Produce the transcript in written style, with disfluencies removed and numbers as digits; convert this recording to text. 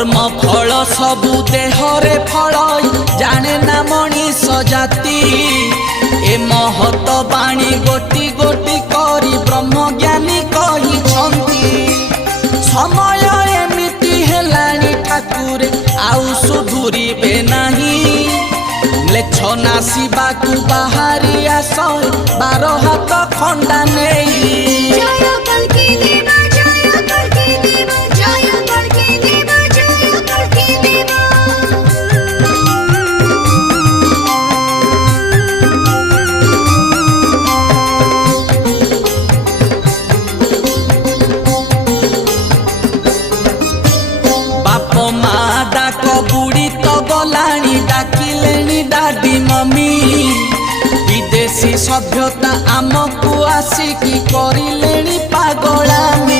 कर्म फल सबु देहरे फल जाने ना मनीष जाति ए महत बाणी गोटी गोटी करी ब्रह्म ज्ञानी कही समय एमिति हेलानी ठाकुर आउ सुधुरीबे नहीं लेछ नासिबाकू बाहारी आस 12 हाथ खंडा नहीं दादी मम्मी विदेशी सभ्यता आमको आसिकी करिलेनी पागलामी।